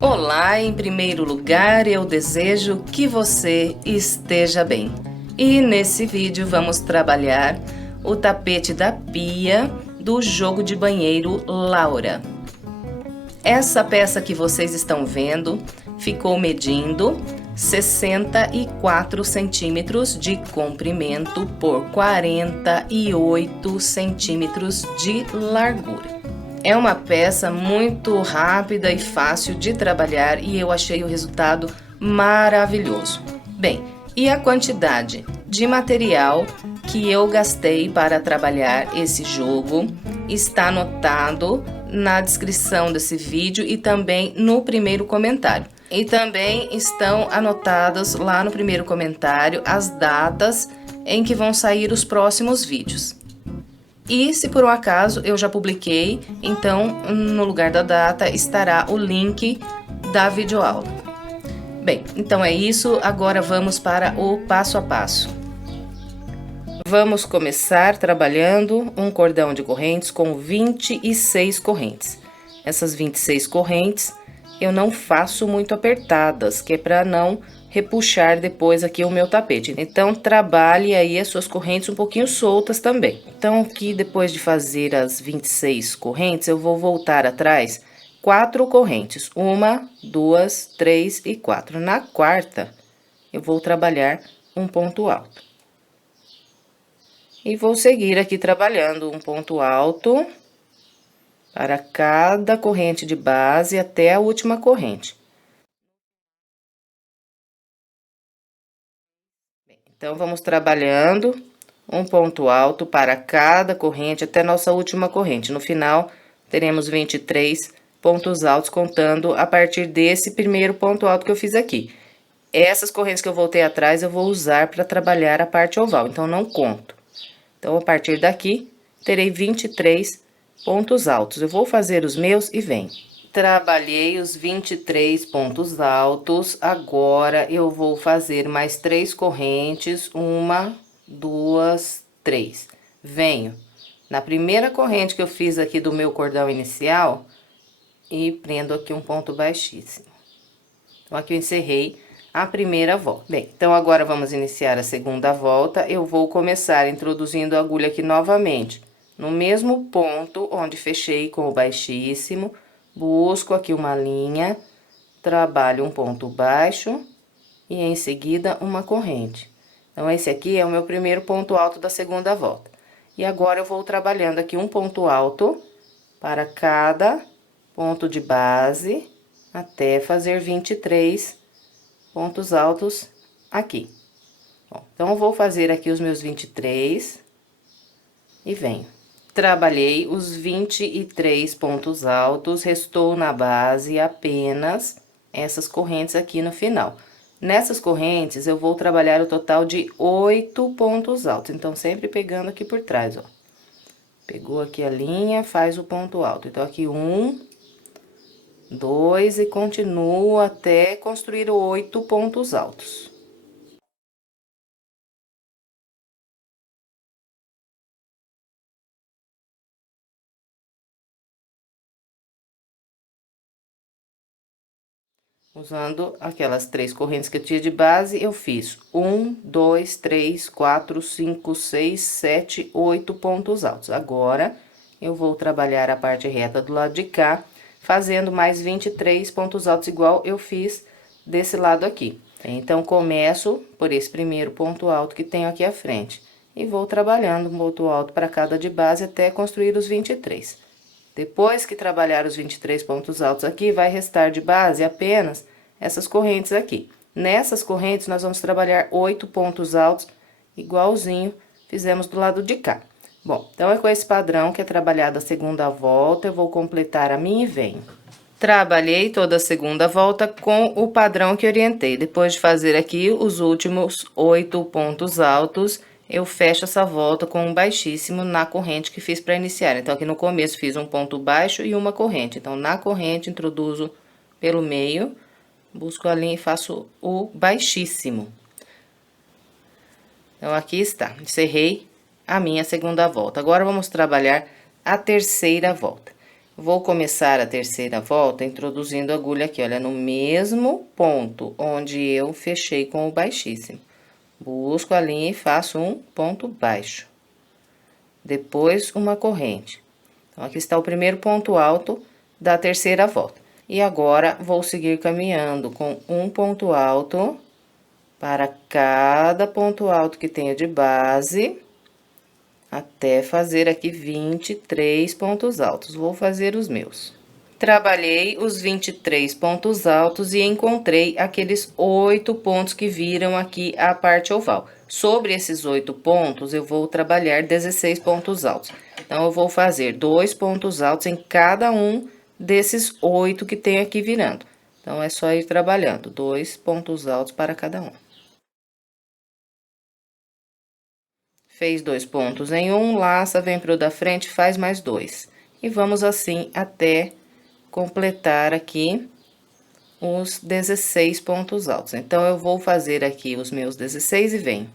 Olá, em primeiro lugar, eu desejo que você esteja bem. E nesse vídeo vamos trabalhar o tapete da pia do jogo de banheiro Laura. Essa peça que vocês estão vendo ficou medindo 64 centímetros de comprimento por 48 centímetros de largura. É uma peça muito rápida e fácil de trabalhar e eu achei o resultado maravilhoso. Bem, e a quantidade de material que eu gastei para trabalhar esse jogo está anotado na descrição desse vídeo e também no primeiro comentário. E também estão anotadas lá no primeiro comentário as datas em que vão sair os próximos vídeos. E se por um acaso eu já publiquei, então no lugar da data estará o link da videoaula. Bem, então é isso, agora vamos para o passo a passo. Vamos começar trabalhando um cordão de correntes com 26 correntes. Essas 26 correntes eu não faço muito apertadas, que é para não repuxar depois aqui o meu tapete. Então, trabalhe aí as suas correntes um pouquinho soltas também. Então, aqui depois de fazer as 26 correntes, eu vou voltar atrás 4 correntes. 1, 2, 3 e 4. Na quarta, eu vou trabalhar um ponto alto. E vou seguir aqui trabalhando um ponto alto para cada corrente de base até a última corrente. Então, vamos trabalhando um ponto alto para cada corrente até nossa última corrente. No final, teremos 23 pontos altos, contando a partir desse primeiro ponto alto que eu fiz aqui. Essas correntes que eu voltei atrás, eu vou usar para trabalhar a parte oval, então não conto. Então, a partir daqui, terei 23 pontos altos. Eu vou fazer os meus e venho. Trabalhei os 23 pontos altos, agora eu vou fazer mais 3 correntes, 1, 2, 3. Venho na primeira corrente que eu fiz aqui do meu cordão inicial e prendo aqui um ponto baixíssimo. Então, aqui eu encerrei a primeira volta. Bem, então agora vamos iniciar a segunda volta. Eu vou começar introduzindo a agulha aqui novamente, no mesmo ponto onde fechei com o baixíssimo. Busco aqui uma linha, trabalho um ponto baixo e em seguida uma corrente. Então, esse aqui é o meu primeiro ponto alto da segunda volta. E agora eu vou trabalhando aqui um ponto alto para cada ponto de base até fazer 23 pontos altos aqui. Bom, então, eu vou fazer aqui os meus 23 e venho. Trabalhei os 23 pontos altos, restou na base apenas essas correntes aqui no final. Nessas correntes, eu vou trabalhar o total de 8 pontos altos, então, sempre pegando aqui por trás, ó. Pegou aqui a linha, faz o ponto alto. Então, aqui 1, 2 e continuo até construir 8 pontos altos. Usando aquelas 3 correntes que eu tinha de base, eu fiz 1, 2, 3, 4, 5, 6, 7, 8 pontos altos. Agora, eu vou trabalhar a parte reta do lado de cá, fazendo mais 23 pontos altos, igual eu fiz desse lado aqui. Então, começo por esse primeiro ponto alto que tenho aqui à frente. E vou trabalhando um ponto alto para cada de base até construir os 23. Depois que trabalhar os 23 pontos altos aqui, vai restar de base apenas essas correntes aqui. Nessas correntes, nós vamos trabalhar 8 pontos altos, igualzinho fizemos do lado de cá. Bom, então, é com esse padrão que é trabalhado a segunda volta, eu vou completar a minha e venho. Trabalhei toda a segunda volta com o padrão que orientei. Depois de fazer aqui os últimos 8 pontos altos, eu fecho essa volta com um baixíssimo na corrente que fiz para iniciar. Então, aqui no começo fiz um ponto baixo e uma corrente. Então, na corrente, introduzo pelo meio, busco a linha e faço o baixíssimo. Então, aqui está, encerrei a minha segunda volta. Agora, vamos trabalhar a terceira volta. Vou começar a terceira volta introduzindo a agulha aqui, olha, no mesmo ponto onde eu fechei com o baixíssimo. Busco a linha e faço um ponto baixo. Depois, uma corrente. Então, aqui está o primeiro ponto alto da terceira volta. E agora, vou seguir caminhando com um ponto alto para cada ponto alto que tenho de base, até fazer aqui 23 pontos altos. Vou fazer os meus. Trabalhei os 23 pontos altos e encontrei aqueles 8 pontos que viram aqui a parte oval. Sobre esses 8 pontos, eu vou trabalhar 16 pontos altos. Então, eu vou fazer 2 pontos altos em cada um desses 8 que tem aqui virando. Então, é só ir trabalhando 2 pontos altos para cada um. Fez 2 pontos em um, laça, vem pro da frente, faz mais 2. E vamos assim até completar aqui os 16 pontos altos. Então, eu vou fazer aqui os meus 16 e venho.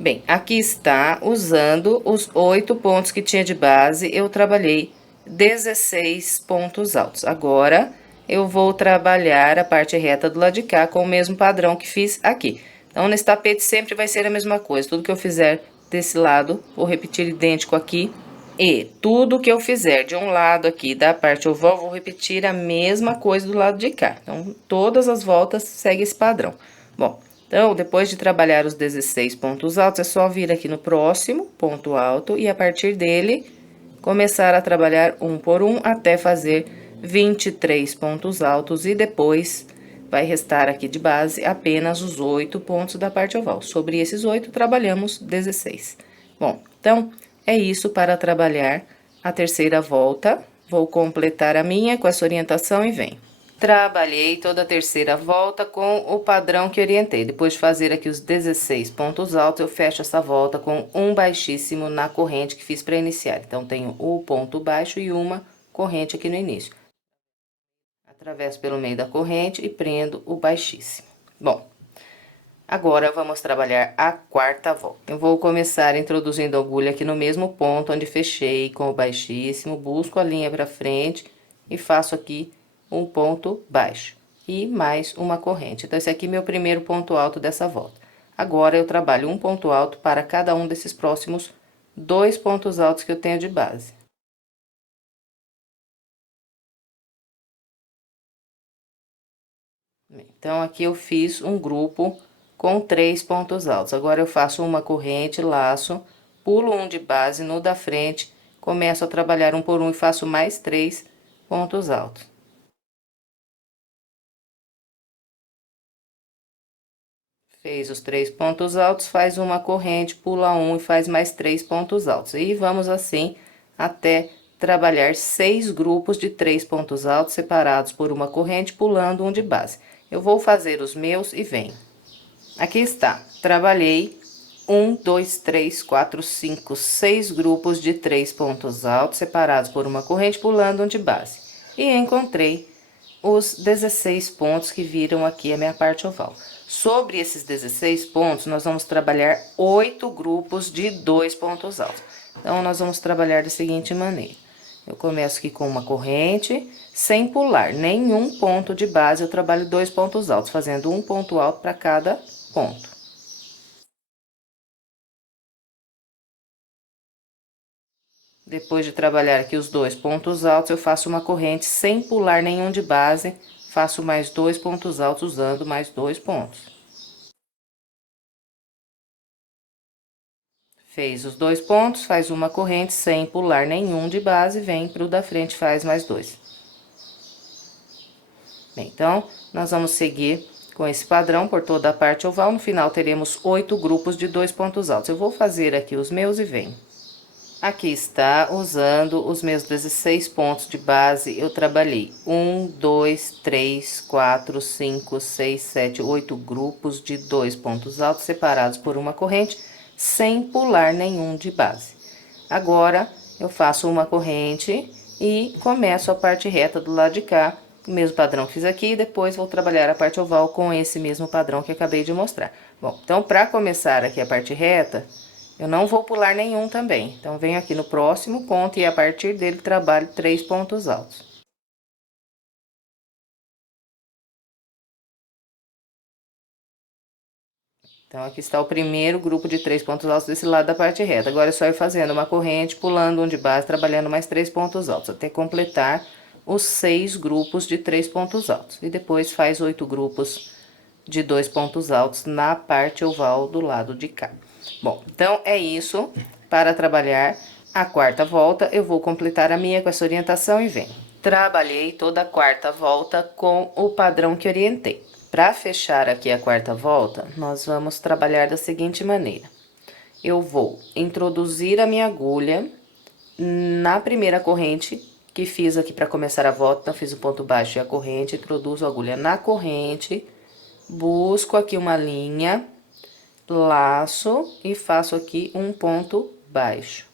Bem, aqui está, usando os 8 pontos que tinha de base, eu trabalhei 16 pontos altos. Agora, eu vou trabalhar a parte reta do lado de cá com o mesmo padrão que fiz aqui. Então, nesse tapete sempre vai ser a mesma coisa. Tudo que eu fizer desse lado, vou repetir idêntico aqui. E tudo que eu fizer de um lado aqui da parte oval, vou repetir a mesma coisa do lado de cá. Então, todas as voltas segue esse padrão. Bom, então, depois de trabalhar os 16 pontos altos, é só vir aqui no próximo ponto alto e a partir dele, começar a trabalhar um por um até fazer 23 pontos altos e depois vai restar aqui de base apenas os 8 pontos da parte oval. Sobre esses 8, trabalhamos 16. Bom, então, é isso para trabalhar a terceira volta. Vou completar a minha com essa orientação e venho. Trabalhei toda a terceira volta com o padrão que orientei. Depois de fazer aqui os 16 pontos altos, eu fecho essa volta com um baixíssimo na corrente que fiz para iniciar. Então, tenho o ponto baixo e uma corrente aqui no início. Atravesso pelo meio da corrente e prendo o baixíssimo. Bom, agora vamos trabalhar a quarta volta. Eu vou começar introduzindo a agulha aqui no mesmo ponto onde fechei com o baixíssimo, busco a linha para frente e faço aqui um ponto baixo e mais uma corrente. Então, esse aqui é meu primeiro ponto alto dessa volta. Agora, eu trabalho um ponto alto para cada um desses próximos 2 pontos altos que eu tenho de base. Então, aqui eu fiz um grupo com 3 pontos altos. Agora, eu faço uma corrente, laço, pulo um de base no da frente, começo a trabalhar um por um e faço mais 3 pontos altos. Fez os 3 pontos altos, faz uma corrente, pula um e faz mais 3 pontos altos. E vamos assim até trabalhar 6 grupos de 3 pontos altos separados por uma corrente, pulando um de base. Eu vou fazer os meus e venho. Aqui está, trabalhei 1, 2, 3, 4, 5, 6 grupos de 3 pontos altos separados por uma corrente, pulando um de base. E encontrei os 16 pontos que viram aqui a minha parte oval. Sobre esses 16 pontos, nós vamos trabalhar 8 grupos de 2 pontos altos. Então, nós vamos trabalhar da seguinte maneira. Eu começo aqui com uma corrente, sem pular nenhum ponto de base, eu trabalho 2 pontos altos, fazendo um ponto alto para cada ponto. Depois de trabalhar aqui os 2 pontos altos, eu faço uma corrente sem pular nenhum de base, faço mais 2 pontos altos usando mais 2 pontos. Fez os 2 pontos, faz uma corrente sem pular nenhum de base, vem pro da frente, faz mais 2. Bem, então, nós vamos seguir com esse padrão por toda a parte oval. No final, teremos 8 grupos de 2 pontos altos. Eu vou fazer aqui os meus e venho. Aqui está, usando os meus 16 pontos de base, eu trabalhei 1, 2, 3, 4, 5, 6, 7, 8 grupos de 2 pontos altos separados por uma corrente, sem pular nenhum de base. Agora, eu faço uma corrente e começo a parte reta do lado de cá, O mesmo padrão que fiz aqui, e depois vou trabalhar a parte oval com esse mesmo padrão que acabei de mostrar. Bom, então, para começar aqui a parte reta, eu não vou pular nenhum também. Então, venho aqui no próximo ponto e a partir dele trabalho 3 pontos altos. Então, aqui está o primeiro grupo de 3 pontos altos desse lado da parte reta. Agora é só ir fazendo uma corrente, pulando um de base, trabalhando mais 3 pontos altos, até completar os 6 grupos de 3 pontos altos. E depois faz 8 grupos de 2 pontos altos na parte oval do lado de cá. Bom, então é isso. Para trabalhar a quarta volta, eu vou completar a minha com essa orientação e venho. Trabalhei toda a quarta volta com o padrão que orientei. Para fechar aqui a quarta volta, nós vamos trabalhar da seguinte maneira. Eu vou introduzir a minha agulha na primeira corrente que fiz aqui para começar a volta. Então, fiz o ponto baixo e a corrente, introduzo a agulha na corrente, busco aqui uma linha, laço e faço aqui um ponto baixo.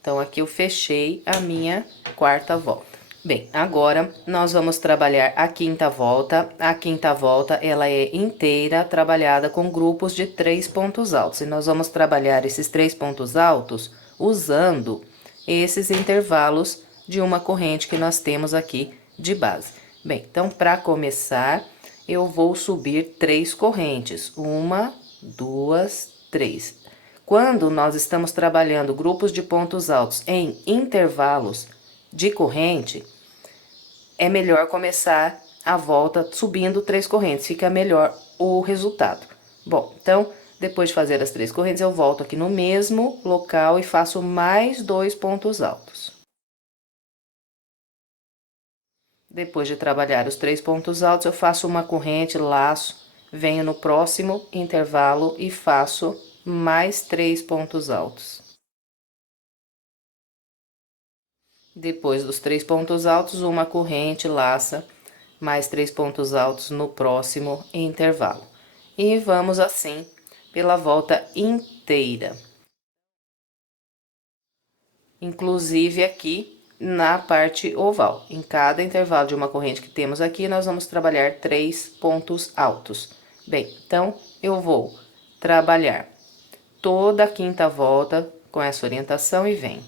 Então, aqui eu fechei a minha quarta volta. Bem, agora nós vamos trabalhar a quinta volta. A quinta volta, ela é inteira trabalhada com grupos de 3 pontos altos. E nós vamos trabalhar esses 3 pontos altos usando esses intervalos de uma corrente que nós temos aqui de base. Bem, então, para começar, eu vou subir 3 correntes. 1, 2, 3. Quando nós estamos trabalhando grupos de pontos altos em intervalos de corrente, é melhor começar a volta subindo 3 correntes, fica melhor o resultado. Bom, então, depois de fazer as 3 correntes, eu volto aqui no mesmo local e faço mais 2 pontos altos. Depois de trabalhar os 3 pontos altos, eu faço uma corrente, laço, venho no próximo intervalo e faço mais 3 pontos altos. Depois dos 3 pontos altos, uma corrente, laça, mais 3 pontos altos no próximo intervalo. E vamos assim pela volta inteira. Inclusive aqui na parte oval. Em cada intervalo de uma corrente que temos aqui, nós vamos trabalhar 3 pontos altos. Bem, então, eu vou trabalhar toda a quinta volta com essa orientação e venho.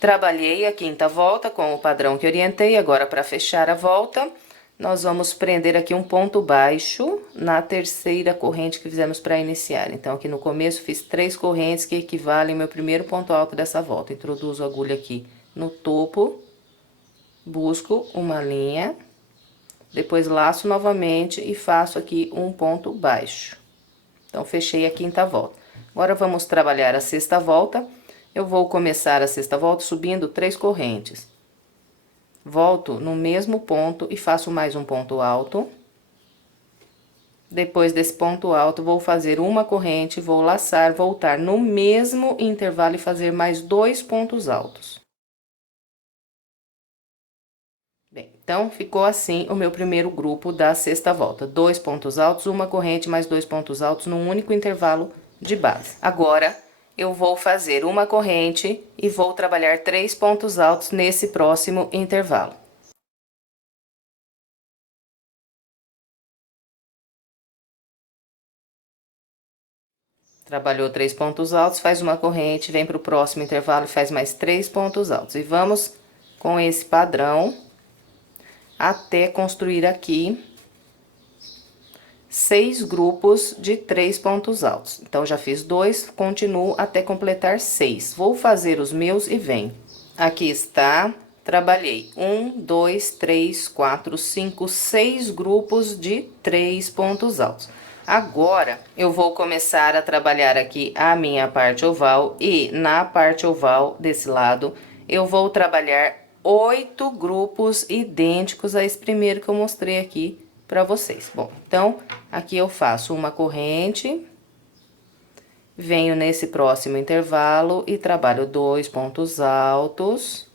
Trabalhei a quinta volta com o padrão que orientei, agora para fechar a volta, nós vamos prender aqui um ponto baixo na terceira corrente que fizemos para iniciar. Então, aqui no começo fiz 3 correntes que equivalem ao meu primeiro ponto alto dessa volta. Introduzo a agulha aqui no topo, busco uma linha, depois laço novamente e faço aqui um ponto baixo. Então, fechei a quinta volta. Agora, vamos trabalhar a sexta volta. Eu vou começar a sexta volta subindo 3 correntes. Volto no mesmo ponto e faço mais um ponto alto. Depois desse ponto alto, vou fazer uma corrente, vou laçar, voltar no mesmo intervalo e fazer mais 2 pontos altos. Bem, então, ficou assim o meu primeiro grupo da sexta volta. 2 pontos altos, uma corrente, mais 2 pontos altos num único intervalo de base. Agora, eu vou fazer uma corrente e vou trabalhar 3 pontos altos nesse próximo intervalo. Trabalhou 3 pontos altos, faz uma corrente, vem para o próximo intervalo e faz mais 3 pontos altos. E vamos com esse padrão até construir aqui 6 grupos de 3 pontos altos. Então, já fiz 2, continuo até completar 6. Vou fazer os meus e venho. Aqui está, trabalhei 1, 2, 3, 4, 5, 6 grupos de 3 pontos altos. Agora, eu vou começar a trabalhar aqui a minha parte oval e na parte oval desse lado, eu vou trabalhar 8 grupos idênticos a esse primeiro que eu mostrei aqui para vocês. Bom, então, aqui eu faço uma corrente, venho nesse próximo intervalo e trabalho 2 pontos altos,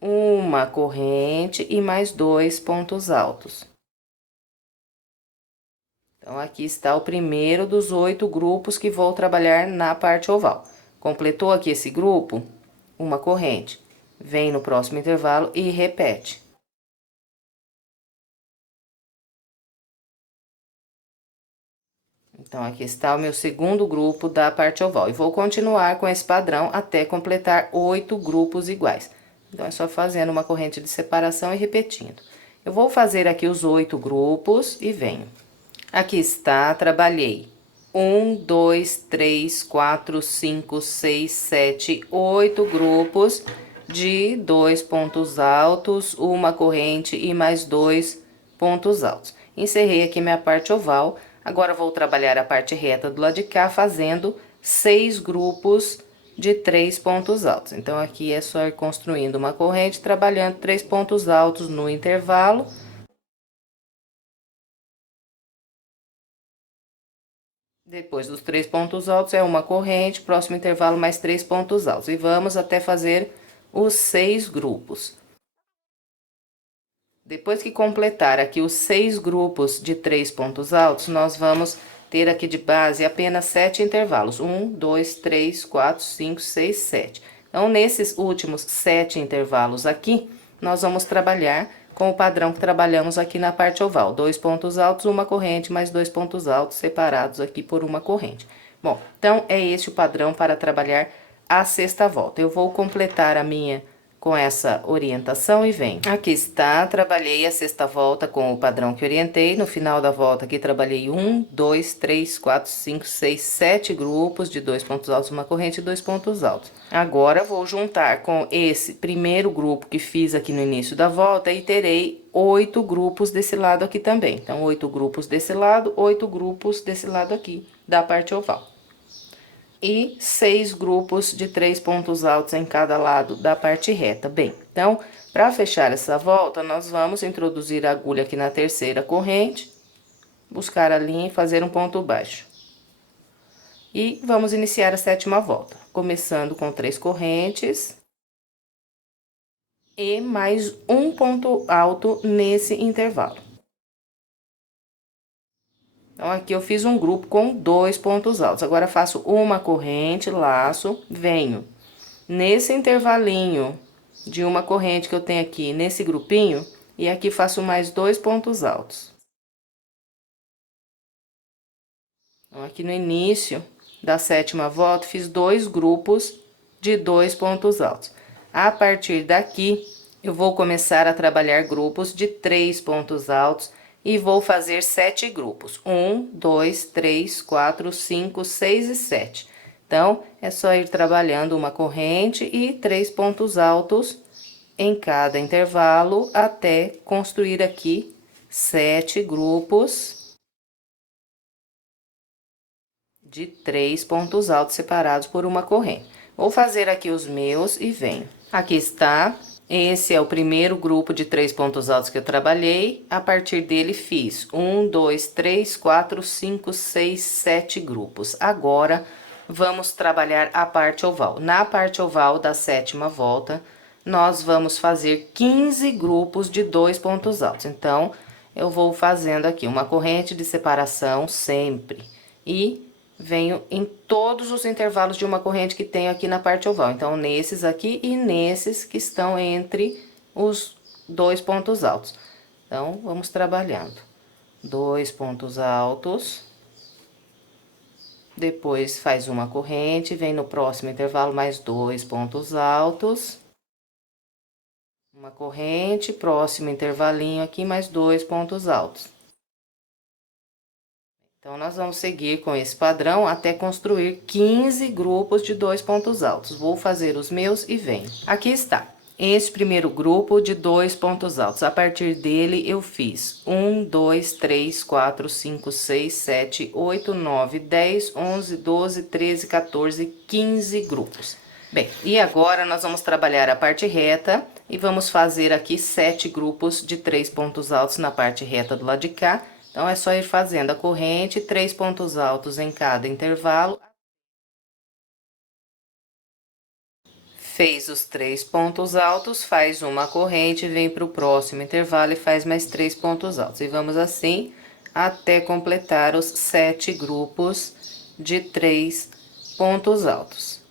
uma corrente e mais 2 pontos altos. Então, aqui está o primeiro dos 8 grupos que vou trabalhar na parte oval. Completou aqui esse grupo, uma corrente. vem no próximo intervalo e repete. Então, aqui está o meu segundo grupo da parte oval. E vou continuar com esse padrão até completar 8 grupos iguais. Então, é só fazendo uma corrente de separação e repetindo. Eu vou fazer aqui os 8 grupos e venho. Aqui está, trabalhei 1, 2, 3, 4, 5, 6, 7, 8 grupos de 2 pontos altos, uma corrente e mais 2 pontos altos. Encerrei aqui minha parte oval. Agora, vou trabalhar a parte reta do lado de cá, fazendo 6 grupos de 3 pontos altos. Então, aqui é só ir construindo uma corrente, trabalhando 3 pontos altos no intervalo. Depois dos 3 pontos altos, é uma corrente, próximo intervalo, mais 3 pontos altos. E vamos até fazer os 6 grupos. Depois que completar aqui os 6 grupos de 3 pontos altos, nós vamos ter aqui de base apenas 7 intervalos. 1, 2, 3, 4, 5, 6, 7. Então, nesses últimos 7 intervalos aqui, nós vamos trabalhar com o padrão que trabalhamos aqui na parte oval. 2 pontos altos, uma corrente, mais 2 pontos altos separados aqui por uma corrente. Bom, então, é esse o padrão para trabalhar a sexta volta. Eu vou completar a minha com essa orientação e vem. Aqui está, trabalhei a sexta volta com o padrão que orientei. No final da volta aqui, trabalhei 1, 2, 3, 4, 5, 6, 7 grupos de 2 pontos altos, uma corrente e 2 pontos altos. Agora, vou juntar com esse primeiro grupo que fiz aqui no início da volta e terei 8 grupos desse lado aqui também. Então, 8 grupos desse lado, 8 grupos desse lado aqui, da parte oval. E 6 grupos de 3 pontos altos em cada lado da parte reta. Bem, então, para fechar essa volta, nós vamos introduzir a agulha aqui na terceira corrente, buscar a linha e fazer um ponto baixo. E vamos iniciar a sétima volta, começando com 3 correntes e mais um ponto alto nesse intervalo. Então, aqui eu fiz um grupo com 2 pontos altos. Agora, faço uma corrente, laço, venho nesse intervalinho de uma corrente que eu tenho aqui nesse grupinho, e aqui faço mais 2 pontos altos. Então, aqui no início da sétima volta, fiz 2 grupos de 2 pontos altos. A partir daqui, eu vou começar a trabalhar grupos de 3 pontos altos e vou fazer 7 grupos. 1, 2, 3, 4, 5, 6 e 7. Então, é só ir trabalhando uma corrente e 3 pontos altos em cada intervalo até construir aqui 7 grupos de 3 pontos altos separados por uma corrente. Vou fazer aqui os meus e venho. Aqui está. Esse é o primeiro grupo de 3 pontos altos que eu trabalhei. A partir dele, fiz 1, 2, 3, 4, 5, 6, 7 grupos. Agora, vamos trabalhar a parte oval. Na parte oval da sétima volta, nós vamos fazer 15 grupos de 2 pontos altos. Então, eu vou fazendo aqui uma corrente de separação sempre. E venho em todos os intervalos de uma corrente que tenho aqui na parte oval. Então, nesses aqui e nesses que estão entre os 2 pontos altos. Então, vamos trabalhando. 2 pontos altos. Depois, faz uma corrente, vem no próximo intervalo mais 2 pontos altos. Uma corrente, próximo intervalinho aqui, mais 2 pontos altos. Então, nós vamos seguir com esse padrão até construir 15 grupos de 2 pontos altos. Vou fazer os meus e venho. Aqui está. Esse primeiro grupo de 2 pontos altos. A partir dele, eu fiz 1, 2, 3, 4, 5, 6, 7, 8, 9, 10, 11, 12, 13, 14, 15 grupos. Bem, e agora nós vamos trabalhar a parte reta e vamos fazer aqui 7 grupos de 3 pontos altos na parte reta do lado de cá. Então, é só ir fazendo a corrente, 3 pontos altos em cada intervalo. Fez os 3 pontos altos, faz uma corrente, vem para o próximo intervalo e faz mais 3 pontos altos. E vamos assim até completar os 7 grupos de 3 pontos altos.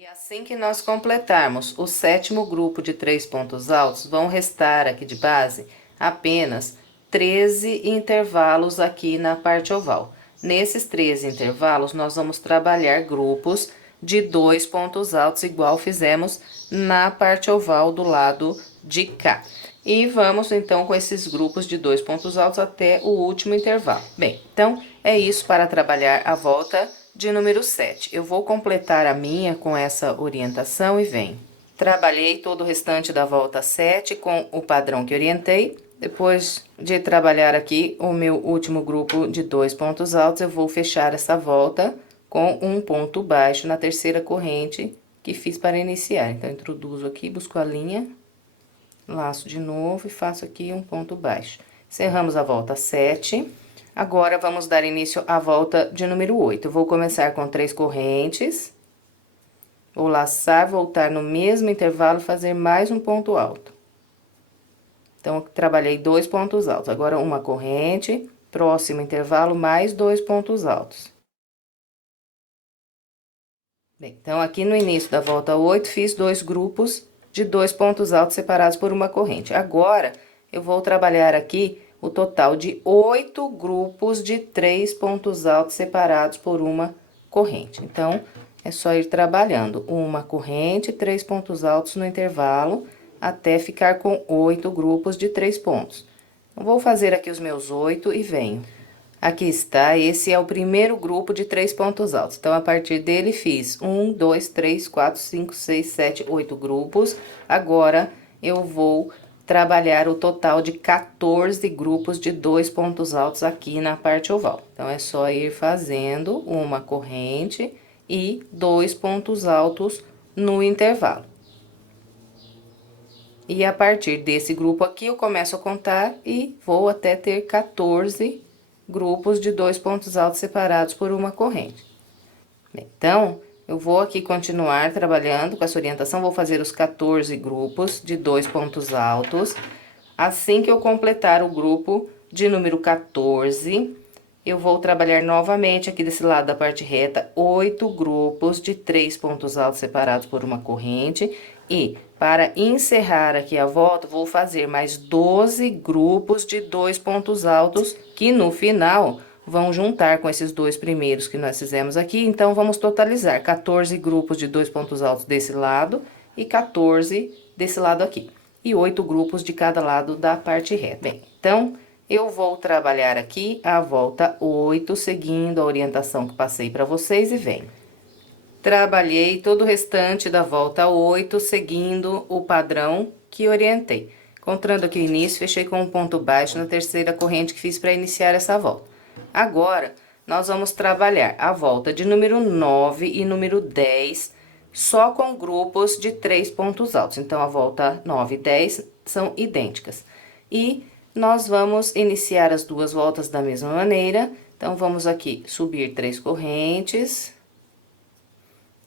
E assim que nós completarmos o 7º grupo de 3 pontos altos, vão restar aqui de base apenas 13 intervalos aqui na parte oval. Nesses 13 intervalos, nós vamos trabalhar grupos de 2 pontos altos, igual fizemos na parte oval do lado de cá. E vamos, então, com esses grupos de 2 pontos altos até o último intervalo. Bem, então, é isso para trabalhar a volta de número 7. Eu vou completar a minha com essa orientação e venho. Trabalhei todo o restante da volta 7 com o padrão que orientei. Depois de trabalhar aqui o meu último grupo de 2 pontos altos, eu vou fechar essa volta com um ponto baixo na terceira corrente que fiz para iniciar. Então, introduzo aqui, busco a linha, laço de novo e faço aqui um ponto baixo. Encerramos a volta 7. Agora, vamos dar início à volta de número 8. Eu vou começar com 3 correntes, vou laçar, voltar no mesmo intervalo, fazer mais um ponto alto. Então, trabalhei 2 pontos altos. Agora, uma corrente, próximo intervalo, mais 2 pontos altos. Bem, então, aqui no início da volta 8, fiz 2 grupos de 2 pontos altos separados por uma corrente. Agora, eu vou trabalhar aqui o total de 8 grupos de 3 pontos altos separados por uma corrente. Então, é só ir trabalhando uma corrente, 3 pontos altos no intervalo, até ficar com 8 grupos de 3 pontos. Então, vou fazer aqui os meus 8 e venho. Aqui está, esse é o primeiro grupo de 3 pontos altos. Então, a partir dele, fiz 1, 2, 3, 4, 5, 6, 7, 8 grupos. Agora, eu vou trabalhar o total de 14 grupos de 2 pontos altos aqui na parte oval. Então, é só ir fazendo uma corrente e 2 pontos altos no intervalo. E a partir desse grupo aqui, eu começo a contar e vou até ter 14 grupos de 2 pontos altos separados por uma corrente. Então, eu vou aqui continuar trabalhando com essa orientação, vou fazer os 14 grupos de 2 pontos altos. Assim que eu completar o grupo de número 14, eu vou trabalhar novamente aqui desse lado da parte reta, 8 grupos de 3 pontos altos separados por uma corrente. E, para encerrar aqui a volta, vou fazer mais 12 grupos de 2 pontos altos, que no final vão juntar com esses 2 primeiros que nós fizemos aqui. Então, vamos totalizar 14 grupos de 2 pontos altos desse lado e 14 desse lado aqui. E 8 grupos de cada lado da parte reta. Bem, então, eu vou trabalhar aqui a volta 8, seguindo a orientação que passei para vocês e venho. Trabalhei todo o restante da volta 8, seguindo o padrão que orientei. Encontrando aqui o início, fechei com um ponto baixo na terceira corrente que fiz para iniciar essa volta. Agora, nós vamos trabalhar a volta de número 9 e número 10, só com grupos de 3 pontos altos. Então, a volta 9 e 10 são idênticas. E nós vamos iniciar as duas voltas da mesma maneira. Então, vamos aqui subir 3 correntes,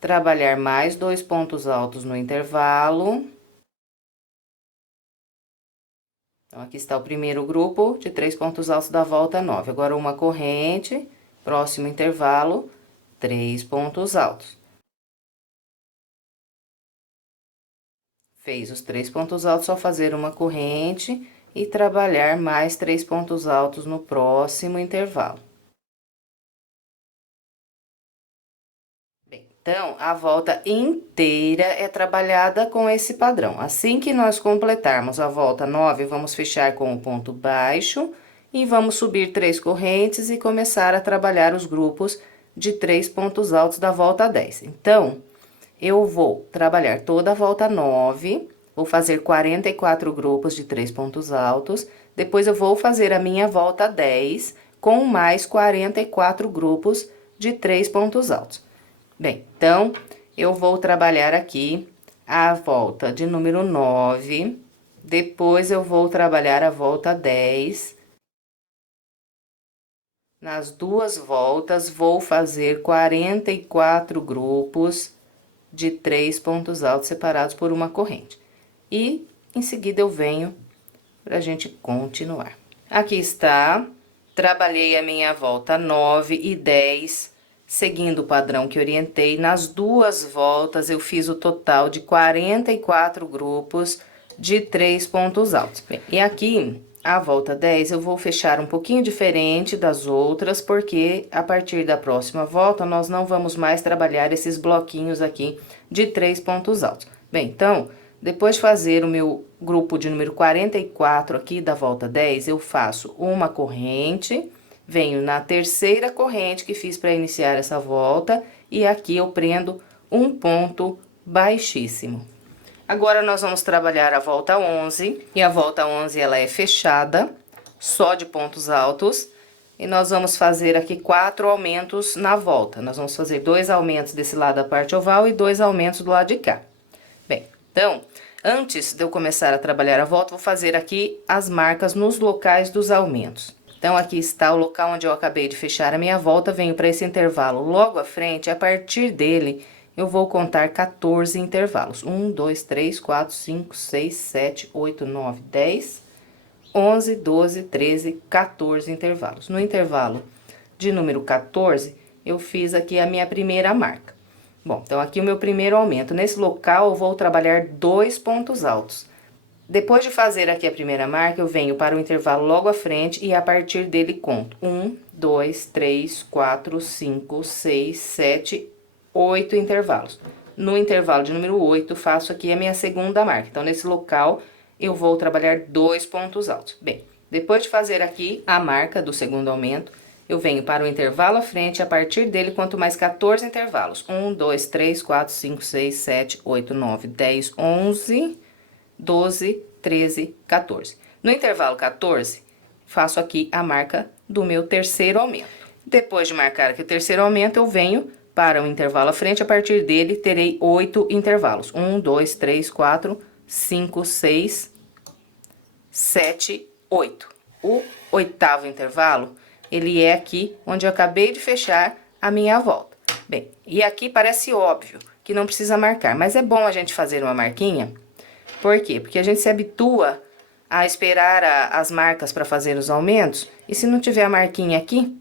trabalhar mais 2 pontos altos no intervalo. Então, aqui está o primeiro grupo de 3 pontos altos da volta 9. Agora, uma corrente, próximo intervalo, 3 pontos altos. Fez os 3 pontos altos, só fazer uma corrente e trabalhar mais 3 pontos altos no próximo intervalo. Então, a volta inteira é trabalhada com esse padrão. Assim que nós completarmos a volta 9, vamos fechar com o ponto baixo e vamos subir 3 correntes e começar a trabalhar os grupos de 3 pontos altos da volta 10. Então, eu vou trabalhar toda a volta 9, vou fazer 44 grupos de 3 pontos altos, depois eu vou fazer a minha volta 10 com mais 44 grupos de 3 pontos altos. Bem, então, eu vou trabalhar aqui a volta de número 9, depois eu vou trabalhar a volta 10. Nas duas voltas, vou fazer 44 grupos de 3 pontos altos separados por uma corrente. E, em seguida, eu venho pra gente continuar. Aqui está, trabalhei a minha volta 9 e 10 seguindo o padrão que orientei, nas duas voltas eu fiz o total de 44 grupos de 3 pontos altos. Bem, e aqui, a volta 10, eu vou fechar um pouquinho diferente das outras, porque a partir da próxima volta, nós não vamos mais trabalhar esses bloquinhos aqui de 3 pontos altos. Bem, então, depois de fazer o meu grupo de número 44 aqui da volta 10, eu faço uma corrente, venho na terceira corrente que fiz para iniciar essa volta, e aqui eu prendo um ponto baixíssimo. Agora, nós vamos trabalhar a volta 11, e a volta 11, ela é fechada, só de pontos altos, e nós vamos fazer aqui 4 aumentos na volta. Nós vamos fazer 2 aumentos desse lado da parte oval e 2 aumentos do lado de cá. Bem, então, antes de eu começar a trabalhar a volta, vou fazer aqui as marcas nos locais dos aumentos. Então, aqui está o local onde eu acabei de fechar a minha volta, venho para esse intervalo logo à frente, a partir dele, eu vou contar 14 intervalos. 1, 2, 3, 4, 5, 6, 7, 8, 9, 10, 11, 12, 13, 14 intervalos. No intervalo de número 14, eu fiz aqui a minha primeira marca. Bom, então aqui o meu primeiro aumento. Nesse local, eu vou trabalhar 2 pontos altos. Depois de fazer aqui a primeira marca, eu venho para o intervalo logo à frente e a partir dele conto 1, 2, 3, 4, 5, 6, 7, 8 intervalos. No intervalo de número 8, faço aqui a minha segunda marca. Então, nesse local, eu vou trabalhar 2 pontos altos. Bem, depois de fazer aqui a marca do segundo aumento, eu venho para o intervalo à frente, a partir dele, conto mais 14 intervalos. 1, 2, 3, 4, 5, 6, 7, 8, 9, 10, 11, 12, 13, 14. No intervalo 14, faço aqui a marca do meu terceiro aumento. Depois de marcar aqui o terceiro aumento, eu venho para o intervalo à frente, a partir dele, terei 8 intervalos. 1, 2, 3, 4, 5, 6, 7, 8. O oitavo intervalo, ele é aqui onde eu acabei de fechar a minha volta. Bem, e aqui parece óbvio que não precisa marcar, mas é bom a gente fazer uma marquinha. Por quê? Porque a gente se habitua a esperar as marcas para fazer os aumentos, e se não tiver a marquinha aqui,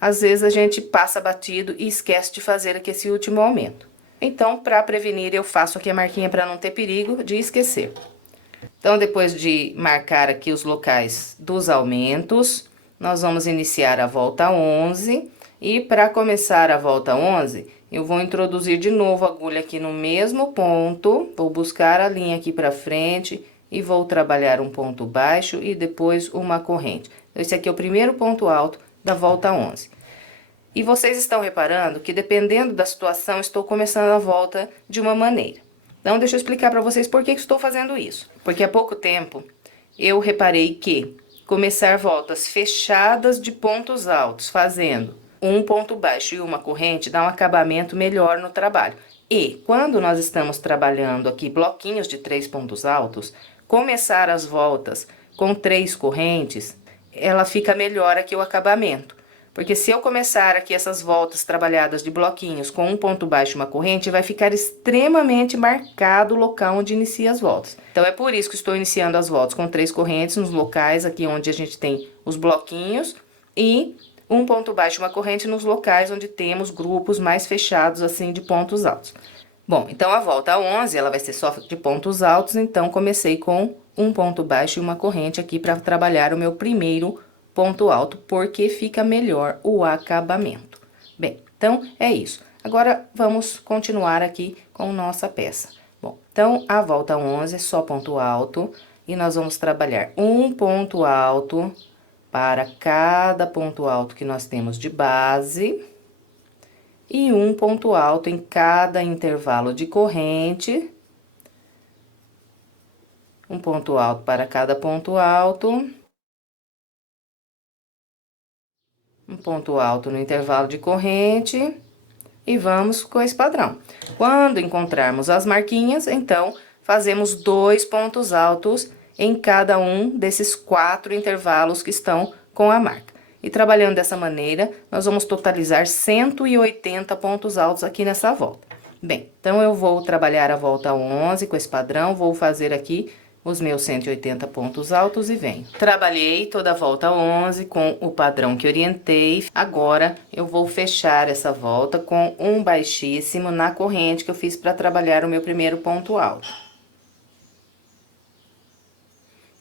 às vezes a gente passa batido e esquece de fazer aqui esse último aumento. Então, para prevenir, eu faço aqui a marquinha para não ter perigo de esquecer. Então, depois de marcar aqui os locais dos aumentos, nós vamos iniciar a volta 11. E para começar a volta 11, eu vou introduzir de novo a agulha aqui no mesmo ponto, vou buscar a linha aqui para frente e vou trabalhar um ponto baixo e depois uma corrente. Esse aqui é o primeiro ponto alto da volta 11. E vocês estão reparando que, dependendo da situação, estou começando a volta de uma maneira. Então, deixa eu explicar para vocês por que estou fazendo isso. Porque há pouco tempo, eu reparei que começar voltas fechadas de pontos altos, fazendo um ponto baixo e uma corrente, dá um acabamento melhor no trabalho. E, quando nós estamos trabalhando aqui bloquinhos de 3 pontos altos, começar as voltas com 3 correntes, ela fica melhor aqui o acabamento. Porque se eu começar aqui essas voltas trabalhadas de bloquinhos com um ponto baixo e uma corrente, vai ficar extremamente marcado o local onde inicia as voltas. Então, é por isso que estou iniciando as voltas com 3 correntes nos locais aqui onde a gente tem os bloquinhos e um ponto baixo e uma corrente nos locais onde temos grupos mais fechados assim de pontos altos. Bom, então a volta 11, ela vai ser só de pontos altos, então comecei com um ponto baixo e uma corrente aqui para trabalhar o meu primeiro ponto alto, porque fica melhor o acabamento. Bem, então é isso. Agora vamos continuar aqui com nossa peça. Bom, então a volta 11 é só ponto alto e nós vamos trabalhar um ponto alto para cada ponto alto que nós temos de base e um ponto alto em cada intervalo de corrente. Um ponto alto para cada ponto alto. Um ponto alto no intervalo de corrente e vamos com esse padrão. Quando encontrarmos as marquinhas, então, fazemos 2 pontos altos em cada um desses 4 intervalos que estão com a marca. E trabalhando dessa maneira, nós vamos totalizar 180 pontos altos aqui nessa volta. Bem, então eu vou trabalhar a volta 11 com esse padrão, vou fazer aqui os meus 180 pontos altos e venho. Trabalhei toda a volta 11 com o padrão que orientei. Agora, eu vou fechar essa volta com um baixíssimo na corrente que eu fiz para trabalhar o meu primeiro ponto alto.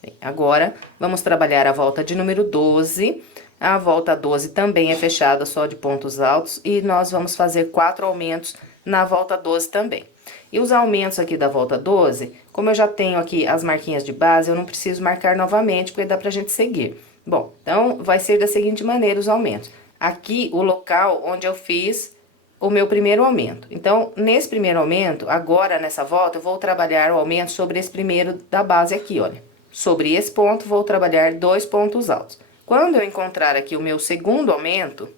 Bem, agora, vamos trabalhar a volta de número 12. A volta 12 também é fechada só de pontos altos e nós vamos fazer 4 aumentos na volta 12 também. E os aumentos aqui da volta 12, como eu já tenho aqui as marquinhas de base, eu não preciso marcar novamente, porque dá pra gente seguir. Bom, então, vai ser da seguinte maneira os aumentos. Aqui, o local onde eu fiz o meu primeiro aumento. Então, nesse primeiro aumento, agora nessa volta, eu vou trabalhar o aumento sobre esse primeiro da base aqui, olha. Sobre esse ponto, vou trabalhar 2 pontos altos. Quando eu encontrar aqui o meu segundo aumento,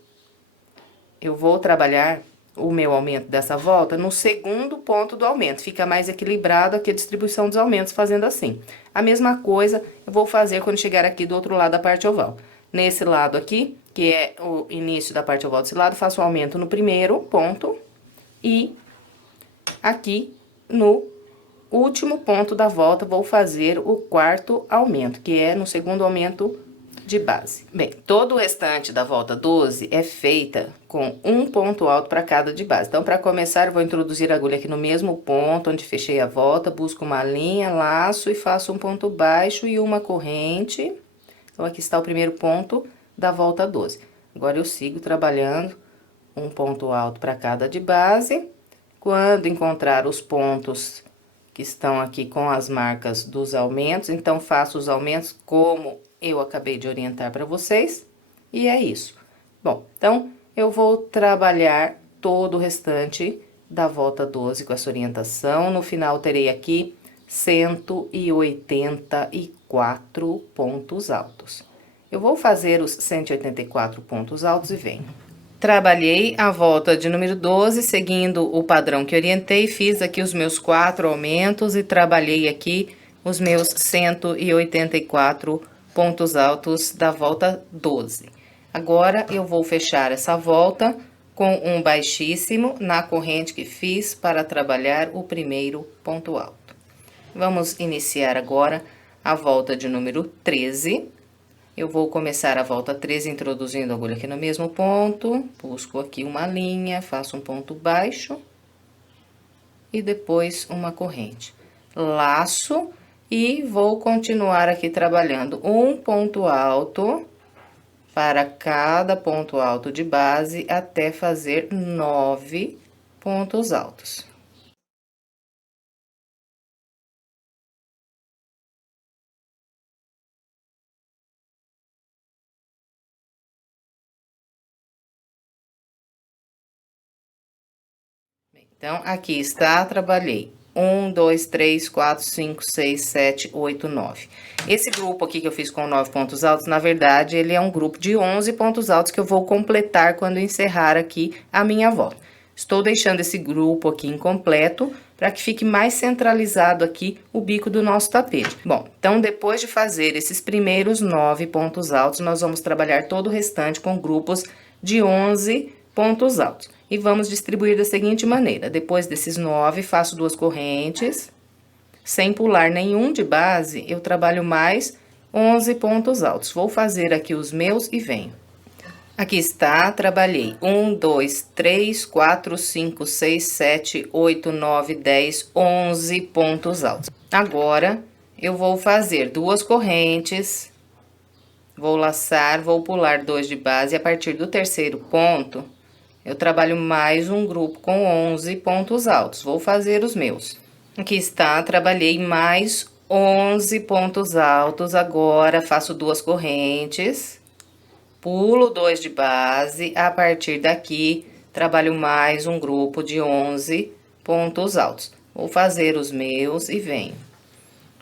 eu vou trabalhar o meu aumento dessa volta no segundo ponto do aumento. Fica mais equilibrado aqui a distribuição dos aumentos fazendo assim. A mesma coisa eu vou fazer quando chegar aqui do outro lado da parte oval. Nesse lado aqui, que é o início da parte oval desse lado, faço o aumento no primeiro ponto e aqui no último ponto da volta vou fazer o quarto aumento, que é no segundo aumento de base. Bem, todo o restante da volta 12 é feita com um ponto alto para cada de base. Então, para começar, eu vou introduzir a agulha aqui no mesmo ponto onde fechei a volta, busco uma linha, laço e faço um ponto baixo e uma corrente. Então, aqui está o primeiro ponto da volta 12. Agora, eu sigo trabalhando um ponto alto para cada de base. Quando encontrar os pontos que estão aqui com as marcas dos aumentos, então, faço os aumentos como eu acabei de orientar para vocês, e é isso. Bom, então, eu vou trabalhar todo o restante da volta 12 com essa orientação. No final, terei aqui 184 pontos altos. Eu vou fazer os 184 pontos altos e venho. Trabalhei a volta de número 12, seguindo o padrão que orientei, fiz aqui os meus 4 aumentos e trabalhei aqui os meus 184 pontos altos da volta 12. Agora, eu vou fechar essa volta com um baixíssimo na corrente que fiz para trabalhar o primeiro ponto alto. Vamos iniciar agora a volta de número 13. Eu vou começar a volta 13 introduzindo a agulha aqui no mesmo ponto, busco aqui uma linha, faço um ponto baixo e depois uma corrente. Laço e vou continuar aqui trabalhando um ponto alto para cada ponto alto de base até fazer 9 pontos altos. Então, aqui está, trabalhei 1, 2, 3, 4, 5, 6, 7, 8, 9. Esse grupo aqui que eu fiz com 9 pontos altos, na verdade, ele é um grupo de 11 pontos altos que eu vou completar quando encerrar aqui a minha volta. Estou deixando esse grupo aqui incompleto para que fique mais centralizado aqui o bico do nosso tapete. Bom, então, depois de fazer esses primeiros 9 pontos altos, nós vamos trabalhar todo o restante com grupos de 11 pontos altos. E vamos distribuir da seguinte maneira: depois desses 9, faço 2 correntes, sem pular nenhum de base, eu trabalho mais 11 pontos altos. Vou fazer aqui os meus e venho. Aqui está, trabalhei 1, 2, 3, 4, 5, 6, 7, 8, 9, 10, 11 pontos altos. Agora, eu vou fazer 2 correntes, vou laçar, vou pular 2 de base, e a partir do terceiro ponto, eu trabalho mais um grupo com 11 pontos altos. Vou fazer os meus. Aqui está, trabalhei mais 11 pontos altos. Agora, faço 2 correntes, pulo 2 de base. A partir daqui, trabalho mais um grupo de 11 pontos altos. Vou fazer os meus e venho.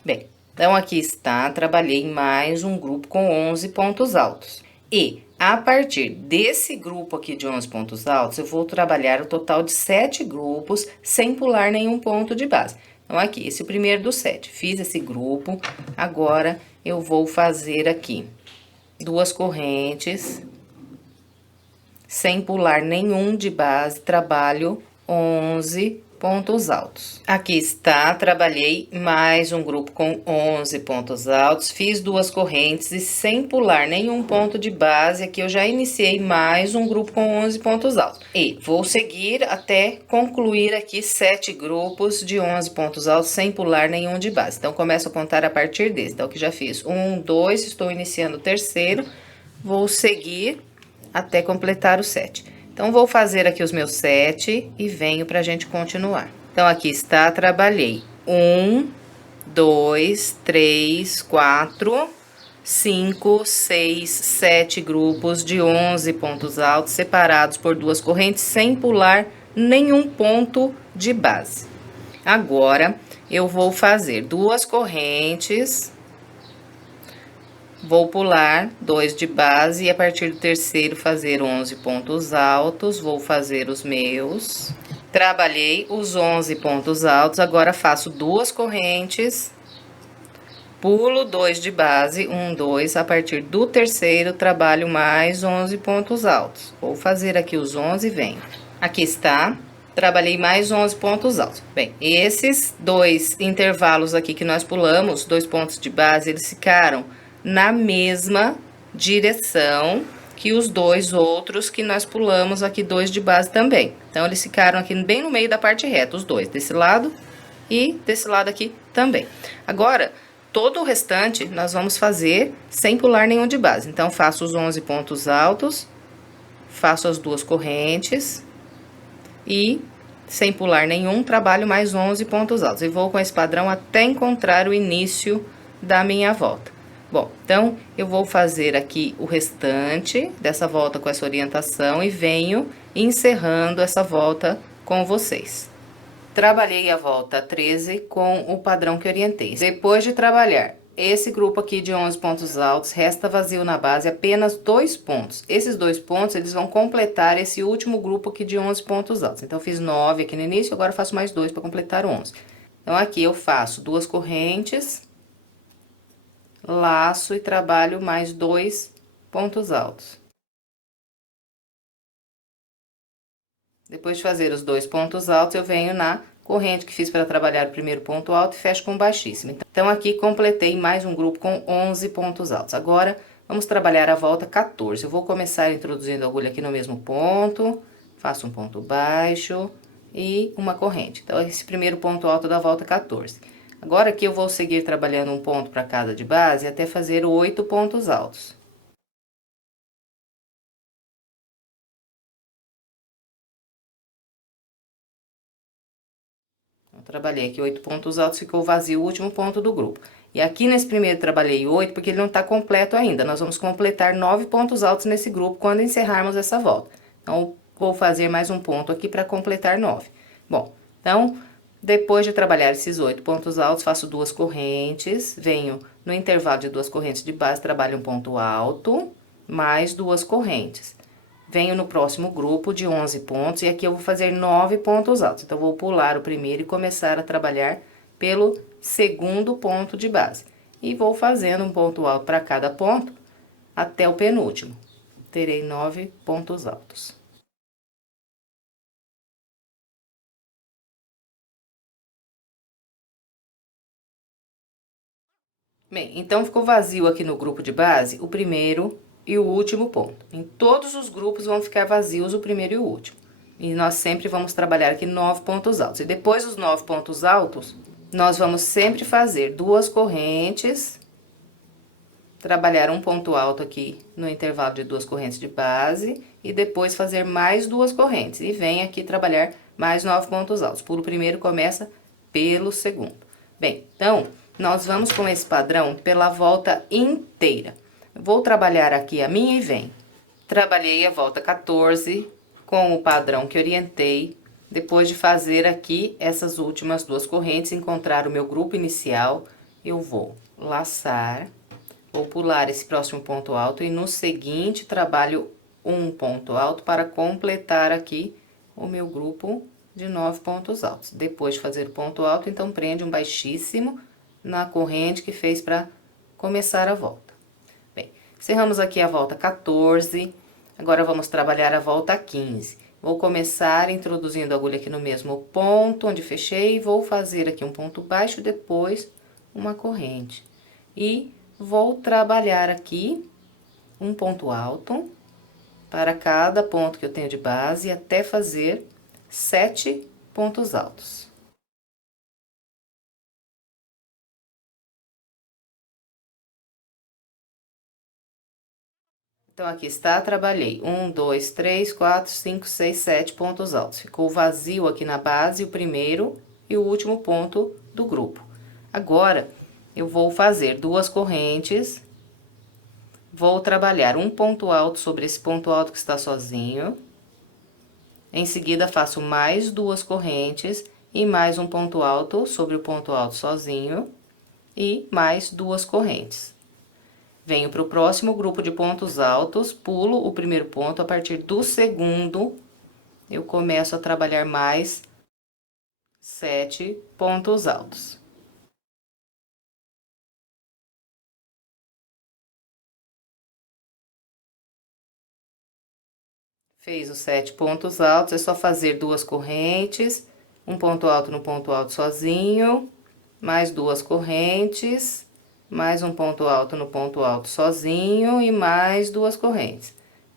Bem, então, aqui está, trabalhei mais um grupo com 11 pontos altos. E a partir desse grupo aqui de 11 pontos altos, eu vou trabalhar o total de 7 grupos, sem pular nenhum ponto de base. Então, aqui, esse é o primeiro dos 7. Fiz esse grupo, agora eu vou fazer aqui 2 correntes, sem pular nenhum de base, trabalho 11 pontos altos. Aqui está, trabalhei mais um grupo com 11 pontos altos, fiz 2 correntes e sem pular nenhum ponto de base, aqui eu já iniciei mais um grupo com 11 pontos altos. E vou seguir até concluir aqui 7 grupos de 11 pontos altos sem pular nenhum de base. Então, começo a contar a partir desse. Então, aqui já fiz 1, 2, estou iniciando o terceiro, vou seguir até completar o 7. Então, vou fazer aqui os meus 7 e venho pra gente continuar. Então, aqui está, trabalhei 1, 2, 3, 4, 5, 6, 7 grupos de 11 pontos altos, separados por 2 correntes, sem pular nenhum ponto de base. Agora, eu vou fazer 2 correntes... Vou pular 2 de base e a partir do terceiro fazer 11 pontos altos, vou fazer os meus. Trabalhei os 11 pontos altos, agora faço 2 correntes, pulo 2 de base, 1, 2, a partir do terceiro trabalho mais 11 pontos altos. Vou fazer aqui os 11 e venho. Aqui está, trabalhei mais 11 pontos altos. Bem, esses 2 intervalos aqui que nós pulamos, 2 pontos de base, eles ficaram na mesma direção que os 2 outros que nós pulamos aqui, 2 de base também. Então, eles ficaram aqui bem no meio da parte reta, os 2, desse lado e desse lado aqui também. Agora, todo o restante nós vamos fazer sem pular nenhum de base. Então, faço os 11 pontos altos, faço as 2 correntes e, sem pular nenhum, trabalho mais 11 pontos altos. E vou com esse padrão até encontrar o início da minha volta. Bom, então, eu vou fazer aqui o restante dessa volta com essa orientação e venho encerrando essa volta com vocês. Trabalhei a volta 13 com o padrão que orientei. Depois de trabalhar esse grupo aqui de 11 pontos altos, resta vazio na base apenas 2 pontos. Esses 2 pontos, eles vão completar esse último grupo aqui de 11 pontos altos. Então, eu fiz 9 aqui no início, agora faço mais 2 para completar 11. Então, aqui eu faço 2 correntes... laço e trabalho mais 2 pontos altos. Depois de fazer os 2 pontos altos, eu venho na corrente que fiz para trabalhar o primeiro ponto alto e fecho com baixíssimo. Então, aqui completei mais um grupo com 11 pontos altos. Agora, vamos trabalhar a volta 14. Eu vou começar introduzindo a agulha aqui no mesmo ponto, faço um ponto baixo e uma corrente. Então, esse primeiro ponto alto da volta 14. Agora, aqui eu vou seguir trabalhando um ponto para cada de base até fazer 8 pontos altos. Eu trabalhei aqui 8 pontos altos, ficou vazio o último ponto do grupo. E aqui nesse primeiro trabalhei 8, porque ele não tá completo ainda. Nós vamos completar 9 pontos altos nesse grupo quando encerrarmos essa volta. Então, vou fazer mais um ponto aqui para completar 9. Bom, então... depois de trabalhar esses 8 pontos altos, faço 2 correntes, venho no intervalo de 2 correntes de base, trabalho um ponto alto, mais 2 correntes. Venho no próximo grupo de 11 pontos, e aqui eu vou fazer 9 pontos altos. Então, vou pular o primeiro e começar a trabalhar pelo segundo ponto de base. E vou fazendo um ponto alto para cada ponto, até o penúltimo. Terei 9 pontos altos. Bem, então, ficou vazio aqui no grupo de base o primeiro e o último ponto. Em todos os grupos vão ficar vazios o primeiro e o último. E nós sempre vamos trabalhar aqui 9 pontos altos. E depois dos 9 pontos altos, nós vamos sempre fazer 2 correntes, trabalhar um ponto alto aqui no intervalo de 2 correntes de base, e depois fazer mais 2 correntes. E vem aqui trabalhar mais 9 pontos altos. Pulo o primeiro, começa pelo segundo. Bem, então... nós vamos com esse padrão pela volta inteira. Vou trabalhar aqui a minha e vem. Trabalhei a volta 14 com o padrão que orientei. Depois de fazer aqui essas últimas 2 correntes, encontrar o meu grupo inicial, eu vou laçar, vou pular esse próximo ponto alto e no seguinte trabalho um ponto alto para completar aqui o meu grupo de 9 pontos altos. Depois de fazer o ponto alto, então prende um baixíssimo na corrente que fez para começar a volta. Bem, encerramos aqui a volta 14, agora vamos trabalhar a volta 15. Vou começar introduzindo a agulha aqui no mesmo ponto onde fechei, vou fazer aqui um ponto baixo, depois uma corrente. E vou trabalhar aqui um ponto alto para cada ponto que eu tenho de base, até fazer 7 pontos altos. Então, aqui está, trabalhei 1, 2, 3, 4, 5, 6, 7 pontos altos. Ficou vazio aqui na base, o primeiro e o último ponto do grupo. Agora, eu vou fazer 2 correntes, vou trabalhar um ponto alto sobre esse ponto alto que está sozinho. Em seguida, faço mais 2 correntes e mais um ponto alto sobre o ponto alto sozinho e mais 2 correntes. Venho para o próximo grupo de pontos altos, pulo o primeiro ponto, a partir do segundo, eu começo a trabalhar mais 7 pontos altos. Fez os 7 pontos altos, é só fazer 2 correntes, um ponto alto no ponto alto sozinho, mais 2 correntes, mais um ponto alto no ponto alto sozinho e mais 2 correntes.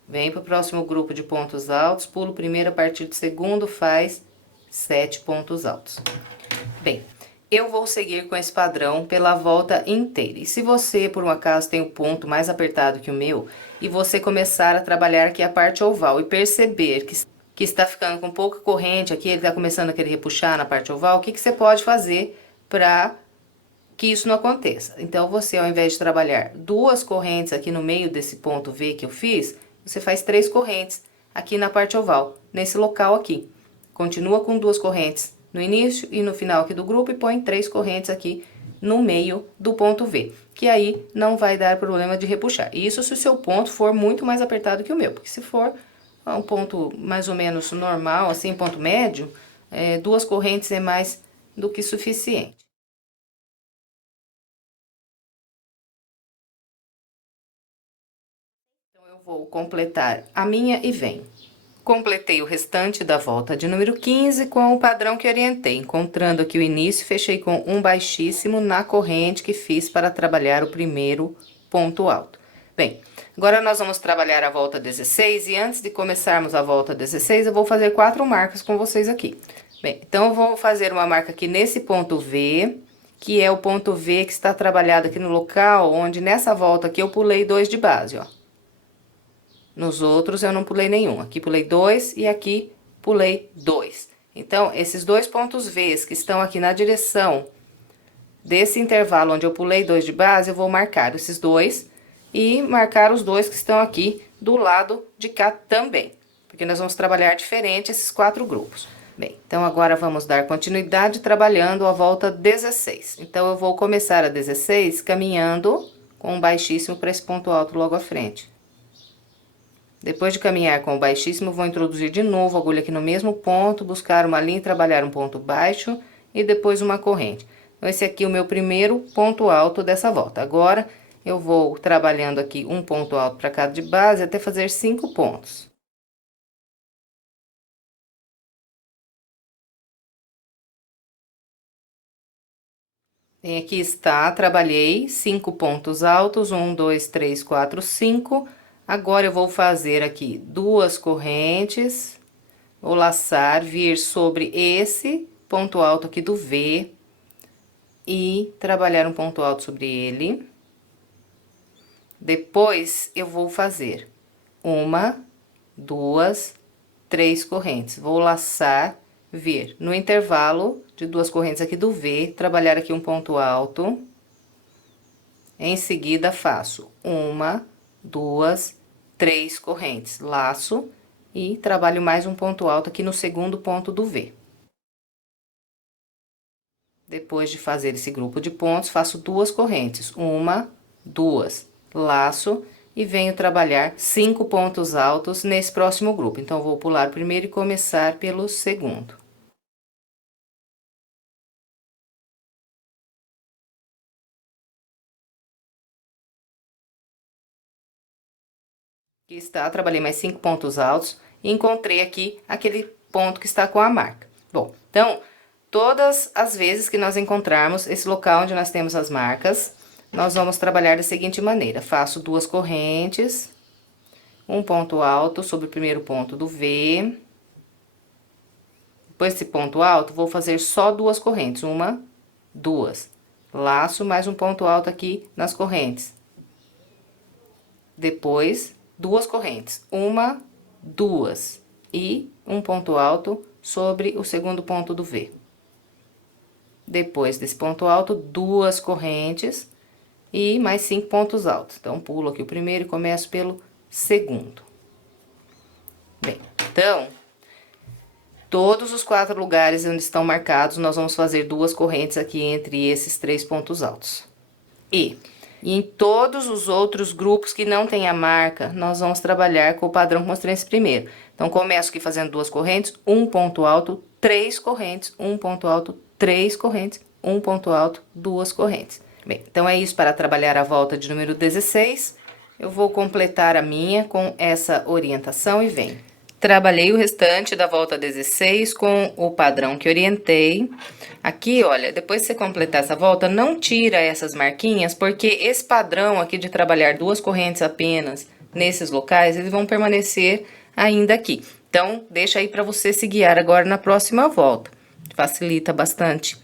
Vem para o próximo grupo de pontos altos, pulo o primeiro, a partir do segundo, faz 7 pontos altos. Bem, eu vou seguir com esse padrão pela volta inteira. E se você, por um acaso, tem um ponto mais apertado que o meu, e você começar a trabalhar aqui a parte oval e perceber que está ficando com pouca corrente aqui, ele está começando a querer repuxar na parte oval, o que você pode fazer para que isso não aconteça? Então, você, ao invés de trabalhar 2 correntes aqui no meio desse ponto V que eu fiz, você faz 3 correntes aqui na parte oval, nesse local aqui. Continua com 2 correntes no início e no final aqui do grupo e põe 3 correntes aqui no meio do ponto V, que aí não vai dar problema de repuxar. Isso se o seu ponto for muito mais apertado que o meu, porque se for um ponto mais ou menos normal, assim, ponto médio, 2 correntes é mais do que suficiente. Então, eu vou completar a minha e venho. Completei o restante da volta de número 15 com o padrão que orientei, encontrando aqui o início, fechei com um baixíssimo na corrente que fiz para trabalhar o primeiro ponto alto. Bem, agora nós vamos trabalhar a volta 16 e antes de começarmos a volta 16, eu vou fazer 4 marcas com vocês aqui. Bem, então eu vou fazer uma marca aqui nesse ponto V, que é o ponto V que está trabalhado aqui no local, onde nessa volta aqui eu pulei 2 de base, ó. Nos outros eu não pulei nenhum. Aqui pulei 2 e aqui pulei 2. Então, esses 2 pontos V's que estão aqui na direção desse intervalo onde eu pulei 2 de base, eu vou marcar esses 2 e marcar os 2 que estão aqui do lado de cá também. Porque nós vamos trabalhar diferente esses 4 grupos. Bem, então agora vamos dar continuidade trabalhando a volta 16. Então, eu vou começar a 16 caminhando com um baixíssimo para esse ponto alto logo à frente. Depois de caminhar com o baixíssimo, vou introduzir de novo a agulha aqui no mesmo ponto, buscar uma linha e trabalhar um ponto baixo e depois uma corrente. Então, esse aqui é o meu primeiro ponto alto dessa volta. Agora, eu vou trabalhando aqui um ponto alto para cada de base até fazer 5 pontos. Bem, aqui está, trabalhei 5 pontos altos, 1, 2, 3, 4, 5. Agora, eu vou fazer aqui 2 correntes, vou laçar, vir sobre esse ponto alto aqui do V e trabalhar um ponto alto sobre ele. Depois, eu vou fazer 1, 2, 3 correntes. Vou laçar, vir no intervalo de 2 correntes aqui do V, trabalhar aqui um ponto alto. Em seguida, faço 1, 2, 3 correntes, laço e trabalho mais um ponto alto aqui no segundo ponto do V. Depois de fazer esse grupo de pontos, faço 2 correntes, 1, 2, laço e venho trabalhar 5 pontos altos nesse próximo grupo. Então, vou pular o primeiro e começar pelo segundo. Aqui está, trabalhei mais 5 pontos altos e encontrei aqui aquele ponto que está com a marca. Bom, então, todas as vezes que nós encontrarmos esse local onde nós temos as marcas, nós vamos trabalhar da seguinte maneira: faço 2 correntes, um ponto alto sobre o primeiro ponto do V. Depois desse ponto alto, vou fazer só 2 correntes, 1, 2. Laço mais um ponto alto aqui nas correntes. Depois, 2 correntes, 1, 2 e um ponto alto sobre o segundo ponto do V. Depois desse ponto alto, 2 correntes e mais 5 pontos altos. Então, pulo aqui o primeiro e começo pelo segundo. Bem, então, todos os 4 lugares onde estão marcados, nós vamos fazer 2 correntes aqui entre esses 3 pontos altos. E em todos os outros grupos que não tem a marca, nós vamos trabalhar com o padrão que mostrei nesse primeiro. Então, começo aqui fazendo 2 correntes, um ponto alto, 3 correntes, um ponto alto, 3 correntes, um ponto alto, 2 correntes. Bem, então é isso para trabalhar a volta de número 16. Eu vou completar a minha com essa orientação e venho. Trabalhei o restante da volta 16 com o padrão que orientei. Aqui, olha, depois que você completar essa volta, não tira essas marquinhas, porque esse padrão aqui de trabalhar 2 correntes apenas nesses locais, eles vão permanecer ainda aqui. Então, deixa aí para você se guiar agora na próxima volta. Facilita bastante.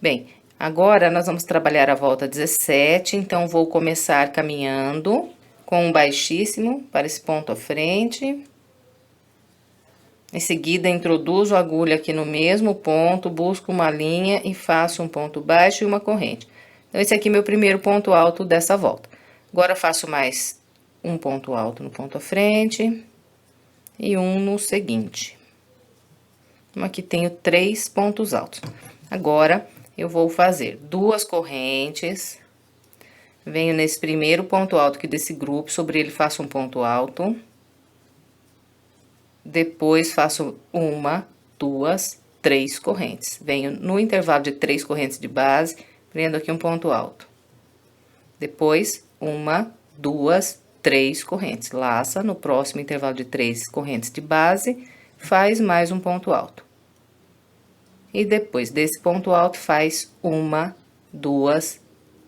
Bem, agora nós vamos trabalhar a volta 17, então vou começar caminhando com um baixíssimo para esse ponto à frente. Em seguida, introduzo a agulha aqui no mesmo ponto, busco uma linha e faço um ponto baixo e uma corrente. Então, esse aqui é meu primeiro ponto alto dessa volta. Agora, faço mais um ponto alto no ponto à frente e um no seguinte. Então, aqui tenho 3 pontos altos. Agora, eu vou fazer 2 correntes. Venho nesse primeiro ponto alto aqui desse grupo, sobre ele faço um ponto alto. Depois, faço 1, 2, 3 correntes. Venho no intervalo de 3 correntes de base, prendo aqui um ponto alto. Depois, 1, 2, 3 correntes. Laça no próximo intervalo de 3 correntes de base, faz mais um ponto alto. E depois desse ponto alto, faz 1, 2,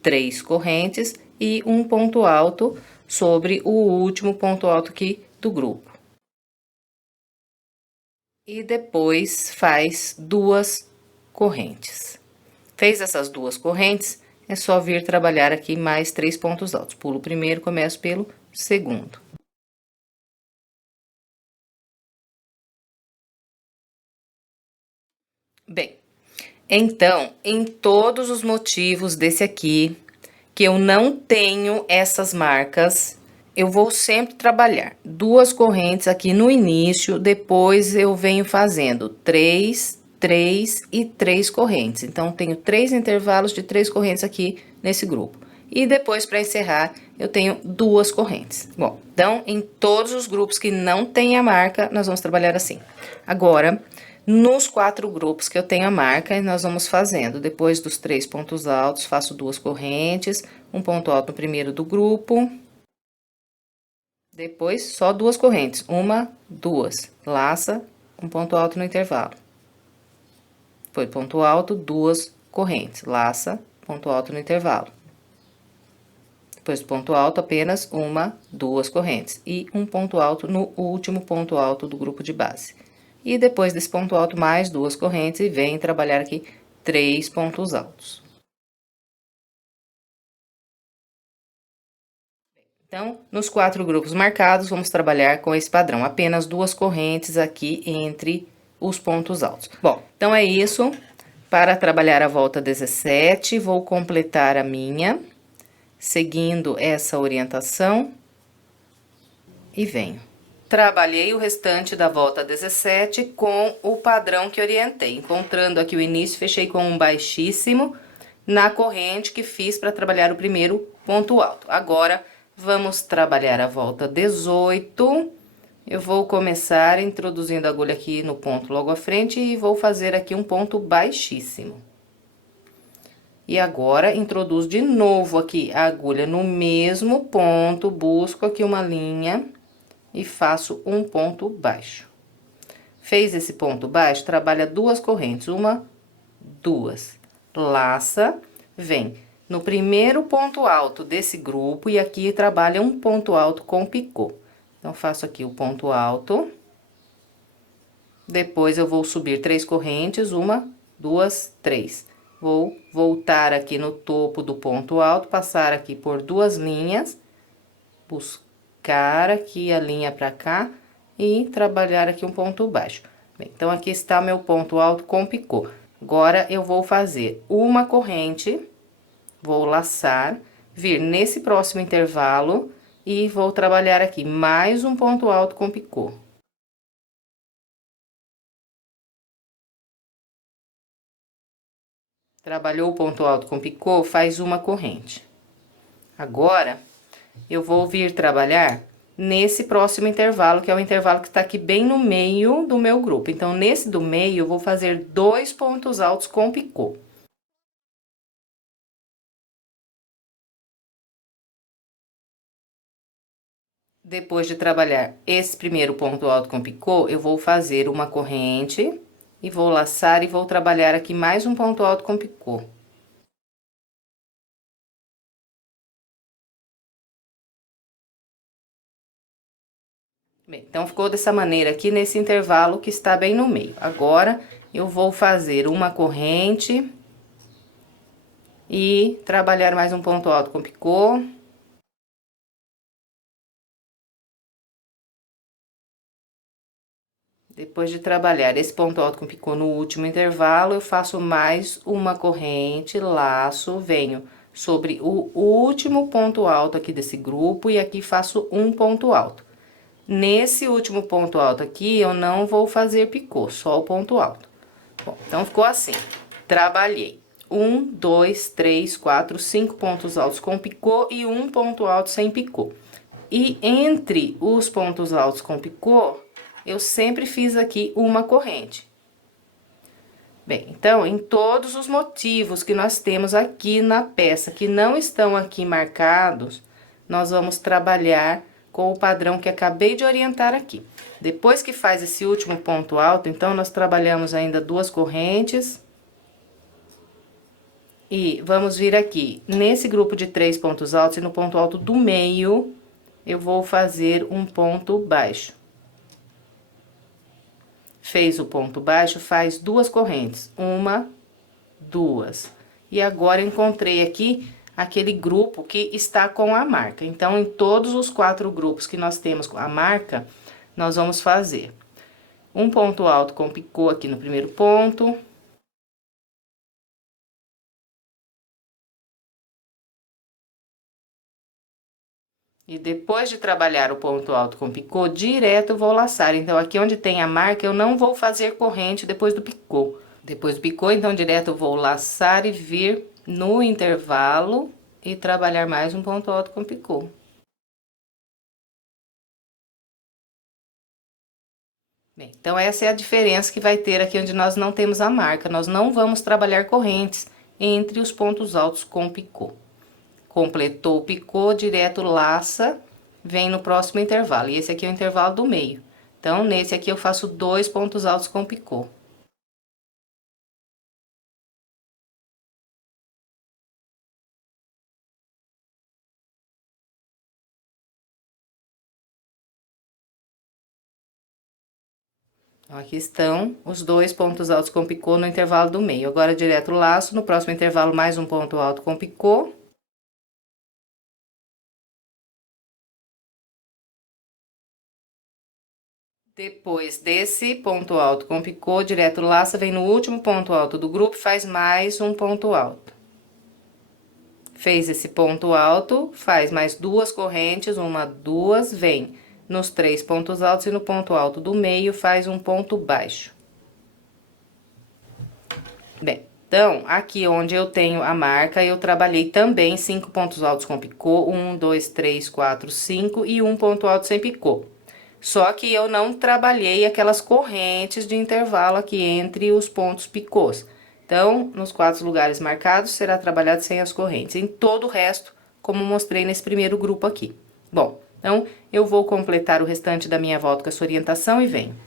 3 correntes e um ponto alto sobre o último ponto alto aqui do grupo. E depois faz 2 correntes. Fez essas 2 correntes, é só vir trabalhar aqui mais 3 pontos altos. Pulo o primeiro, começo pelo segundo. Bem, então, em todos os motivos desse aqui, que eu não tenho essas marcas, eu vou sempre trabalhar 2 correntes aqui no início, depois eu venho fazendo 3, 3 e 3 correntes. Então, tenho 3 intervalos de 3 correntes aqui nesse grupo. E depois, para encerrar, eu tenho 2 correntes. Bom, então, em todos os grupos que não tem a marca, nós vamos trabalhar assim. Agora, nos 4 grupos que eu tenho a marca, nós vamos fazendo, depois dos 3 pontos altos, faço 2 correntes, um ponto alto no primeiro do grupo. Depois, só 2 correntes, 1, 2, laça, um ponto alto no intervalo. Depois, ponto alto, 2 correntes, laça, ponto alto no intervalo. Depois do ponto alto, apenas 1, 2 correntes e um ponto alto no último ponto alto do grupo de base. E depois desse ponto alto, mais 2 correntes e vem trabalhar aqui 3 pontos altos. Então, nos 4 grupos marcados, vamos trabalhar com esse padrão, apenas 2 correntes aqui entre os pontos altos. Bom, então é isso. Para trabalhar a volta 17, vou completar a minha, seguindo essa orientação, e venho. Trabalhei o restante da volta 17 com o padrão que orientei, encontrando aqui o início, fechei com um baixíssimo na corrente que fiz para trabalhar o primeiro ponto alto. Agora, vamos trabalhar a volta 18. Eu vou começar introduzindo a agulha aqui no ponto logo à frente e vou fazer aqui um ponto baixíssimo. E agora, introduzo de novo aqui a agulha no mesmo ponto, busco aqui uma linha e faço um ponto baixo. Fez esse ponto baixo, trabalha duas correntes, uma, duas. Laça, vem no primeiro ponto alto desse grupo e aqui trabalha um ponto alto com picô. Então, faço aqui o ponto alto. Depois, eu vou subir 3 correntes, uma, duas, três. Vou voltar aqui no topo do ponto alto, passar aqui por 2 linhas, buscar aqui a linha pra cá e trabalhar aqui um ponto baixo. Bem, então, aqui está meu ponto alto com picô. Agora, eu vou fazer uma corrente, vou laçar, vir nesse próximo intervalo e vou trabalhar aqui mais um ponto alto com picô. Trabalhou o ponto alto com picô, faz uma corrente. Agora, eu vou vir trabalhar nesse próximo intervalo, que é o intervalo que está aqui bem no meio do meu grupo. Então, nesse do meio, eu vou fazer 2 pontos altos com picô. Depois de trabalhar esse primeiro ponto alto com picô, eu vou fazer uma corrente e vou laçar e vou trabalhar aqui mais um ponto alto com picô. Bem, então, ficou dessa maneira aqui nesse intervalo que está bem no meio. Agora, eu vou fazer uma corrente e trabalhar mais um ponto alto com picô. Depois de trabalhar esse ponto alto com picô no último intervalo, eu faço mais uma corrente, laço, venho sobre o último ponto alto aqui desse grupo e aqui faço um ponto alto. Nesse último ponto alto aqui, eu não vou fazer picô, só o ponto alto. Bom, então, ficou assim. Trabalhei 1, 2, 3, 4, 5 pontos altos com picô e um ponto alto sem picô. E entre os pontos altos com picô, eu sempre fiz aqui uma corrente. Bem, então, em todos os motivos que nós temos aqui na peça, que não estão aqui marcados, nós vamos trabalhar com o padrão que acabei de orientar aqui. Depois que faz esse último ponto alto, então, nós trabalhamos ainda 2 correntes. E vamos vir aqui, nesse grupo de 3 pontos altos, e no ponto alto do meio, eu vou fazer um ponto baixo. Fez o ponto baixo, faz 2 correntes, uma, duas. E agora, encontrei aqui aquele grupo que está com a marca. Então, em todos os 4 grupos que nós temos com a marca, nós vamos fazer um ponto alto com picô aqui no primeiro ponto. E depois de trabalhar o ponto alto com picô, direto eu vou laçar. Então, aqui onde tem a marca, eu não vou fazer corrente depois do picô. Depois do picô, então, direto eu vou laçar e vir no intervalo e trabalhar mais um ponto alto com picô. Bem, então, essa é a diferença que vai ter aqui onde nós não temos a marca. Nós não vamos trabalhar correntes entre os pontos altos com picô. Completou o picô, direto laça, vem no próximo intervalo. E esse aqui é o intervalo do meio. Então, nesse aqui eu faço 2 pontos altos com picô. Então, aqui estão os 2 pontos altos com picô no intervalo do meio. Agora, direto laço, no próximo intervalo, mais um ponto alto com picô. Depois desse ponto alto com picô, direto laça, vem no último ponto alto do grupo e faz mais um ponto alto. Fez esse ponto alto, faz mais 2 correntes, uma, duas, vem nos 3 pontos altos e no ponto alto do meio faz um ponto baixo. Bem, então, aqui onde eu tenho a marca, eu trabalhei também 5 pontos altos com picô, 1, 2, 3, 4, 5 e um ponto alto sem picô. Só que eu não trabalhei aquelas correntes de intervalo aqui entre os pontos picôs. Então, nos 4 lugares marcados, será trabalhado sem as correntes. Em todo o resto, como mostrei nesse primeiro grupo aqui. Bom, então, eu vou completar o restante da minha volta com essa orientação e venho.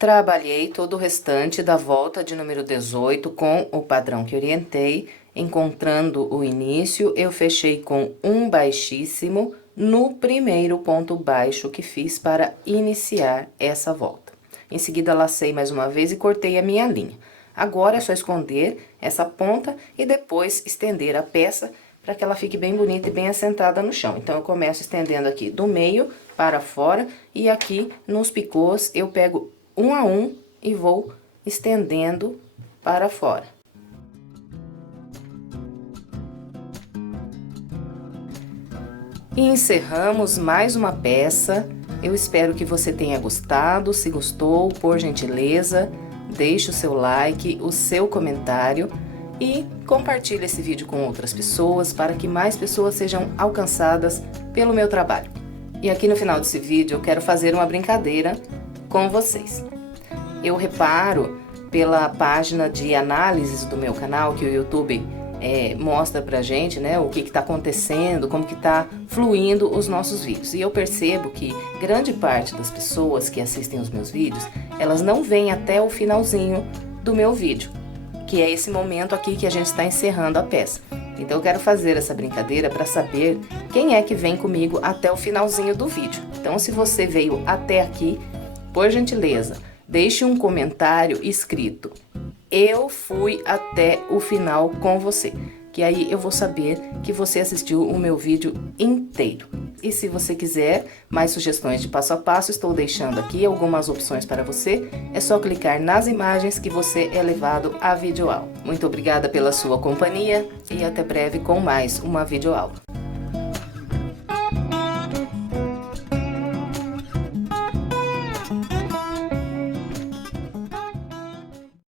Trabalhei todo o restante da volta de número 18 com o padrão que orientei. Encontrando o início, eu fechei com um baixíssimo no primeiro ponto baixo que fiz para iniciar essa volta. Em seguida, lacei mais uma vez e cortei a minha linha. Agora é só esconder essa ponta e depois estender a peça para que ela fique bem bonita e bem assentada no chão. Então, eu começo estendendo aqui do meio para fora e aqui nos picôs eu pego um a um e vou estendendo para fora. E encerramos mais uma peça. Eu espero que você tenha gostado. Se gostou, por gentileza, deixe o seu like, o seu comentário e compartilhe esse vídeo com outras pessoas para que mais pessoas sejam alcançadas pelo meu trabalho. E aqui no final desse vídeo eu quero fazer uma brincadeira com vocês. Eu reparo pela página de análises do meu canal que o YouTube mostra pra gente, né, o que tá acontecendo, como que tá fluindo os nossos vídeos. E eu percebo que grande parte das pessoas que assistem os meus vídeos, elas não vêm até o finalzinho do meu vídeo, que é esse momento aqui que a gente está encerrando a peça. Então eu quero fazer essa brincadeira para saber quem é que vem comigo até o finalzinho do vídeo. Então, se você veio até aqui, por gentileza, deixe um comentário escrito: eu fui até o final com você, que aí eu vou saber que você assistiu o meu vídeo inteiro. E se você quiser mais sugestões de passo a passo, estou deixando aqui algumas opções para você. É só clicar nas imagens que você é levado à videoaula. Muito obrigada pela sua companhia e até breve com mais uma videoaula.